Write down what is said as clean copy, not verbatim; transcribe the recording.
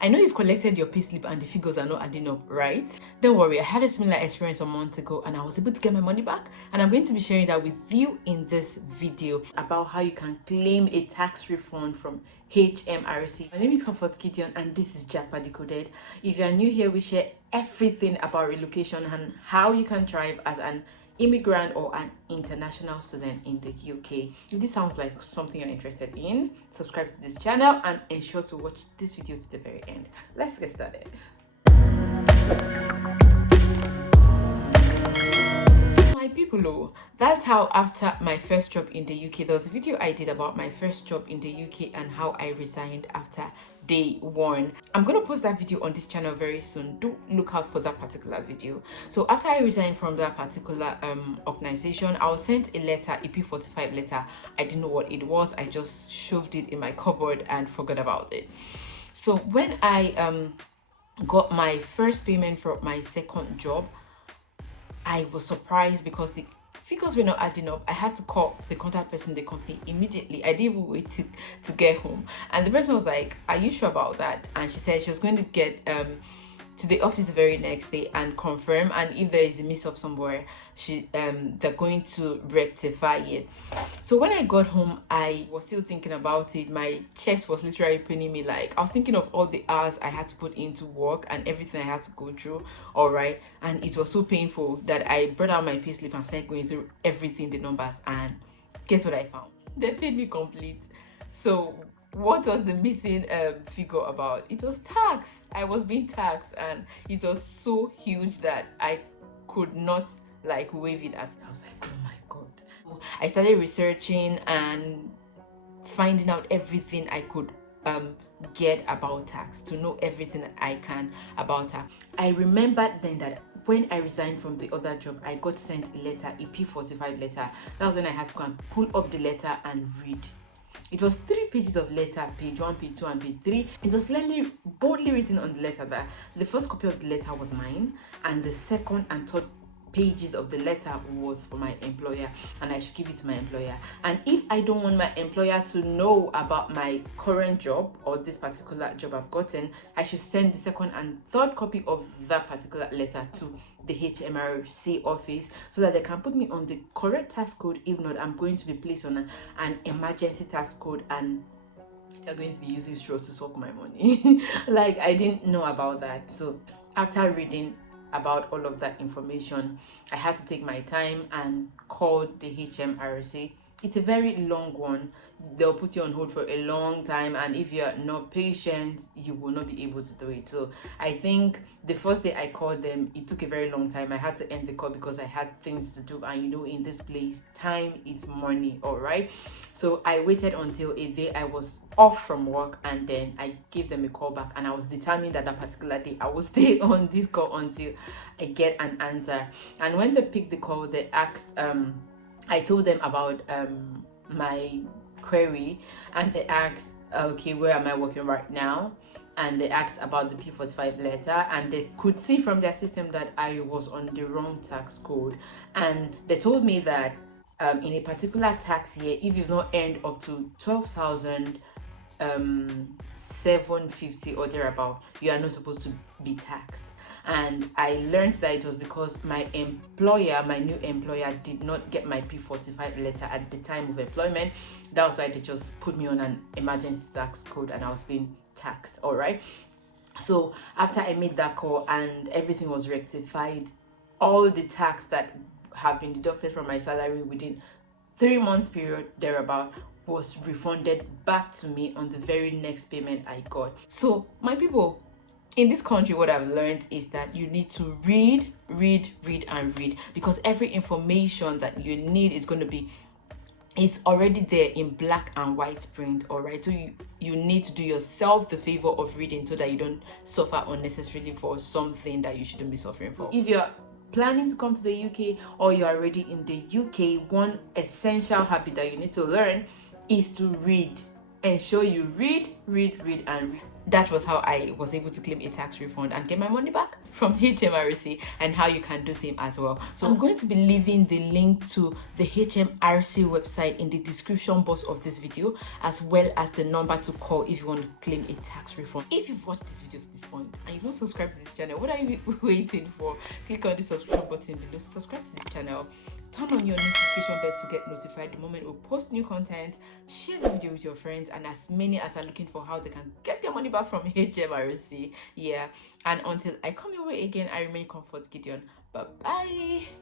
I know you've collected your payslip and the figures are not adding up, right? Don't worry, I had a similar experience a month ago and I was able to get my money back, and I'm going to be sharing that with you in this video about how you can claim a tax refund from Hmrc. My name is Comfort Gideon and this is Japa Decoded. If you are new here, we share everything about relocation and how you can thrive as an immigrant or an international student in the UK. If this sounds like something you're interested in, subscribe to this channel and ensure to watch this video to the very end. Let's get started. My people, that's how after my first job in the UK, there was a video I did about my first job in the UK and how I resigned after day one. I'm gonna post that video on this channel very soon. Do look out for that particular video. So after I resigned from that particular organization, I was sent a letter, a P45 letter. I didn't know what it was. I just shoved it in my cupboard and forgot about it. So when I got my first payment for my second job, I was surprised because the figures were not adding up. I had to call the contact person in the company immediately. I didn't even wait to get home, and the person was like, "Are you sure about that?" And she said she was going to get to the office the very next day and confirm, and if there is a mix up somewhere, they're going to rectify it. So when I got home, I was still thinking about it. My chest was literally paining me. Like, I was thinking of all the hours I had to put into work and everything I had to go through, all right, and it was so painful that I brought out my payslip and started going through everything, the numbers, and guess what I found? They paid me complete. So what was the missing figure about? It was tax. I was being taxed, and it was so huge that I could not like wave it at. I was like, oh my god. I started researching and finding out everything I could get about tax, to know everything that I can about tax. I remember then that when I resigned from the other job, I got sent a letter, a P45 letter. That was when I had to go and pull up the letter and read. It was 3 pages of letter, page 1, page 2, and page 3. It was clearly, boldly written on the letter that the first copy of the letter was mine, and the second and third pages of the letter was for my employer, and I should give it to my employer. And if I don't want my employer to know about my current job or this particular job I've gotten, I should send the second and third copy of that particular letter to the Hmrc office so that they can put me on the correct tax code. If not, I'm going to be placed on an emergency tax code, and they're going to be using straw to suck my money. Like, I didn't know about that. So after reading about all of that information, I had to take my time and call the Hmrc. It's a very long one. They'll put you on hold for a long time, and if you're not patient, you will not be able to do it. So I think the first day I called them, it took a very long time. I had to end the call because I had things to do, and you know, in this place, time is money, all right? So I waited until a day I was off from work, and then I gave them a call back, and I was determined that that particular day I will stay on this call until I get an answer. And when they picked the call, they asked, I told them about my query, and they asked, okay, where am I working right now? And they asked about the P45 letter, and they could see from their system that I was on the wrong tax code. And they told me that in a particular tax year, if you've not earned up to 12,750 or thereabout, you are not supposed to be taxed. And I learned that it was because my employer, my new employer, did not get my P45 letter at the time of employment. That was why they just put me on an emergency tax code, and I was being taxed, all right? So after I made that call and everything was rectified, all the tax that have been deducted from my salary within 3 months period thereabout was refunded back to me on the very next payment I got. So my people, in this country, what I've learned is that you need to read, because every information that you need is going to be, it's already there in black and white print, all right? So you need to do yourself the favor of reading so that you don't suffer unnecessarily for something that you shouldn't be suffering for. If you're planning to come to the UK or you're already in the UK, one essential habit that you need to learn is to read. Ensure you read, and that was how I was able to claim a tax refund and get my money back from Hmrc, and how you can do same as well. So I'm going to be leaving the link to the Hmrc website in the description box of this video, as well as the number to call if you want to claim a tax refund. If you've watched this video to this point and you've not subscribed to this channel, what are you waiting for? Click on the subscribe button below, subscribe to this channel, turn on your notification bell to get notified the moment we post new content, share the video with your friends and as many as are looking for how they can get their money back from Hmrc. Yeah, and until I come your way again, I remain Comfort Gideon. Bye bye.